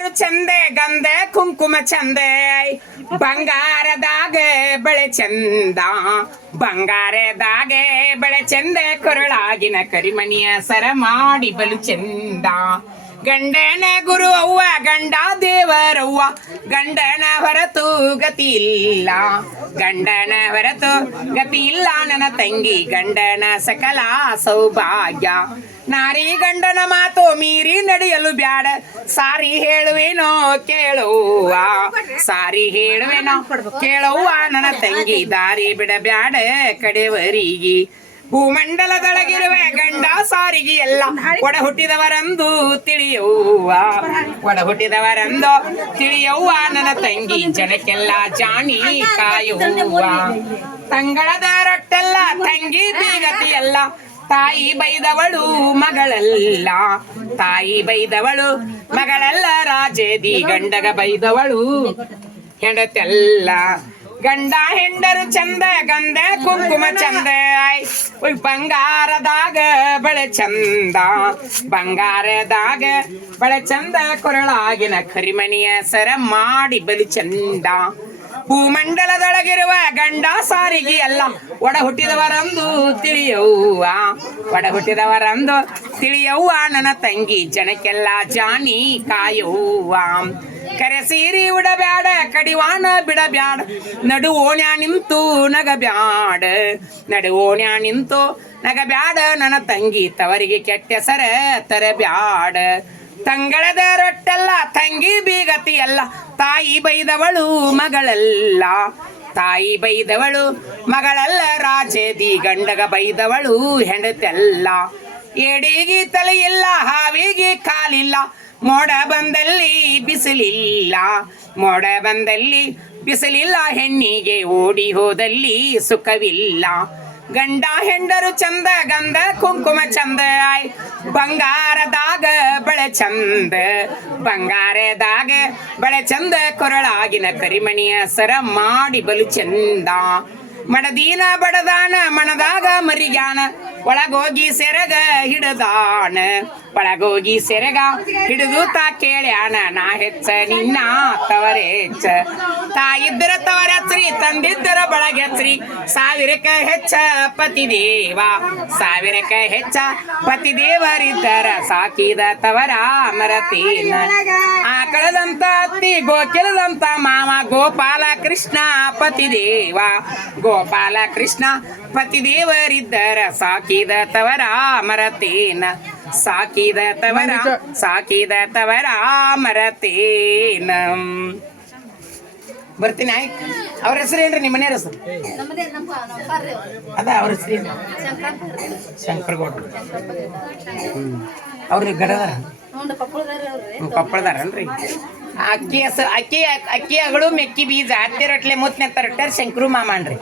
ರು ಚಂದೆ ಗಂದೆ ಕುಂಕುಮ ಚಂದೆ. ಬಂಗಾರದಾಗೆ ಬೆಳೆ ಚಂದ, ಬಂಗಾರದಾಗೆ ಬಳೆ ಚಂದೆ. ಕೊರಳಾಗಿನ ಕರಿಮಣಿಯ ಸರ ಮಾಡಿ ಬಲು ಚಂದ. ಗಂಡನ ಗುರು ಅವ್ವ ಗಂಡ ದೇವರವ್ವ ಗಂಡನ ಹೊರತು ಗತಿ ಇಲ್ಲ ಗಂಡನ ಹೊರತು ಗತಿ ಇಲ್ಲ ನನ್ನ ತಂಗಿ, ಗಂಡನ ಸಕಲ ಸೌಭಾಗ್ಯ. ನಾರಿ ಗಂಡನ ಮಾತು ಮೀರಿ ನಡೆಯಲು ಬ್ಯಾಡ. ಸಾರಿ ಹೇಳುವೇನೋ ಕೇಳುವ. ಸಾರಿ ಹೇಳುವೇನೋ ಕೇಳುವ ನನ್ನ ತಂಗಿ, ದಾರಿ ಬಿಡಬ್ಯಾಡ ಕಡೆವರಿಗೆ. ಭೂಮಂಡಲದೊಳಗಿರುವ ಗಂಡ ಸಾರಿಗೆ ಎಲ್ಲ ಒಡ ಹುಟ್ಟಿದವರಂದು ತಿಳಿಯುವ ಒಡ ಹುಟ್ಟಿದವರಂದು ತಿಳಿಯುವ ನನ್ನ ತಂಗಿ ಜನಕ್ಕೆಲ್ಲ ಜಾಣಿ ಕಾಯುವ ತಂಗಳದ ರೊಟ್ಟೆಲ್ಲ ತಂಗಿ ಬೀಗತಿಯಲ್ಲ. ತಾಯಿ ಬೈದವಳು ಮಗಳಲ್ಲ. ತಾಯಿ ಬೈದವಳು ಮಗಳಲ್ಲ. ರಾಜೇದಿ ಗಂಡಗ ಬೈದವಳು ಹೆಂಡತೆಲ್ಲ ಗಂಡ ಹೆಂಡರು ಚಂದ, ಗಂದ ಕುಂಕುಮ ಚಂದ. ಉಯ್, ಬಂಗಾರದಾಗ ಬಳೆ ಚಂದ. ಬಂಗಾರದಾಗ ಬಳೆ ಚಂದ, ಕೊರಳಾಗಿನ ಕರಿಮಣಿಯ ಸರ ಮಾಡಿ ಬಲಿ ಚಂದ. ಭೂಮಂಡಲದೊಳಗಿರುವ ಗಂಡ ಸಾರಿಗೆ ಅಲ್ಲ ಒಡ ಹುಟ್ಟಿದವರಂದು ತಿಳಿಯವ್ವ. ಒಡ ಹುಟ್ಟಿದವರಂದು ತಿಳಿಯವ್ವ ನನ್ನ ತಂಗಿ. ಜನಕ್ಕೆಲ್ಲ ಜಾನಿ ಕಾಯವ್ವ. ಕರೆ ಸೀರಿ ಉಡಬ್ಯಾಡ, ಕಡಿವಾಣ ಬಿಡಬ್ಯಾಡ. ನಡು ಓಣ್ಯಾ ನಿಂತು ನಗಬ್ಯಾಡ ನಡು ಓಣ್ಯಾ ನಿಂತು ನಗಬ್ಯಾಡ ನನ್ನ ತಂಗಿ. ತವರಿಗೆ ಕೆಟ್ಟ ಹೆಸರ ತರಬ್ಯಾಡ. ತಂಗಳದ ರೊಟ್ಟೆಲ್ಲ, ತಂಗಿ ಬೀಗತಿ ಎಲ್ಲ ತಾಯಿ ಬೈದವಳು ಮಗಳಲ್ಲ. ತಾಯಿ ಬೈದವಳು ಮಗಳಲ್ಲ, ರಾಜೇದಿ ಗಂಡಗ ಬೈದವಳು ಹೆಂಡತೆಲ್ಲ ಎಡಿಗಿ ತಲೆಯಿಲ್ಲ, ಹಾವಿಗೆ ಕಾಲಿಲ್ಲ. ಮೋಡ ಬಂದಲ್ಲಿ ಬಿಸಿಲಿಲ್ಲ, ಮೋಡ ಬಂದಲ್ಲಿ ಬಿಸಿಲಿಲ್ಲ. ಹೆಣ್ಣಿಗೆ ಓಡಿ ಹೋದಲ್ಲಿ ಸುಖವಿಲ್ಲ. ಗಂಡ ಹೆಂಡರು ಚಂದ, ಗಂಧ ಕುಂಕುಮ ಚಂದ. ಆಯ್, ಬಂಗಾರದಾಗ ಬಳೆ ಚಂದ. ಬಂಗಾರದಾಗ ಬಳೆ ಚಂದ. ಕೊರಳಾಗಿನ ಕರಿಮಣಿಯ ಸರ ಮಾಡಿ ಬಲು ಚಂದ. ಮಡದೀನ ಬಡದಾನ ಮಣದಾಗ ಮರಿಗ್ಯಾನ, ಒಳಗೋಗಿ ಸೆರಗ ಹಿಡದಾನ. ಒಳಗೋಗಿ ಸೆರಗ ಹಿಡಿದು ತಾ ಕೇಳ್ಯಾನ, ನಾ ಹೆಚ್ಚ ನಿನ್ನ ತವರೇ ಹೆಚ್ಚ. ತಾಯಿದ್ದರ ತವರ ತಂದಿದ್ದರ ಬಳಗ ಸಾವಿರಕ ಹೆಚ್ಚ ಪತಿದೇವ ಸಾವಿರಕ್ಕ ಹೆಚ್ಚ ಪತಿದೇವರಿದ್ದರ ಸಾಕಿದ ತವರ ಮರತೇನ ಆಕಳದಂತ ಅತ್ತಿ ಗೋಕಿಲದಂತ ಮಾವ ಗೋಪಾಲ ಕೃಷ್ಣ ಪತಿದೇವ ಗೋಪಾಲ ಕೃಷ್ಣ ಪತಿದೇವರಿದ್ದರ ಸಾಕಿದ ತವರ ಮರತೇನ. ಸಾಕಿದ ತವರ ಸಾಕಿದ ತವರ ಮರತೇನ. ಬರ್ತೀನಿ ಆಯ್ತು. ಅವ್ರ ಹೆಸರು ಏನ್ರಿ? ನಿಮ್ಮ ಮನೆಯವ್ರ ಹೆಸರು? ಅದ ಅವ್ರ ಹೆಸರು ಶಂಕರಗೌಡ್ರು. ಅವ್ರಿಗೆ ಗಡದಾರ ನೋಡು ಕೊಪ್ಪಳದಾರ ಅವ್ರಿ ಕೊಪ್ಪಳದಾರನ್ರಿ ಅಕ್ಕಿ ಹೆಸರು ಅಕ್ಕಿ ಅಕ್ಕಿ ಅಗಳು ಮೆಕ್ಕಿ ಬೀಜ ಹತ್ತಿ ರೊಟ್ಲೆ ಮೂತ್ನೆ ರೊಟ್ಟಾರ ಶಂಕರು ಮಾಮನ್ರಿ.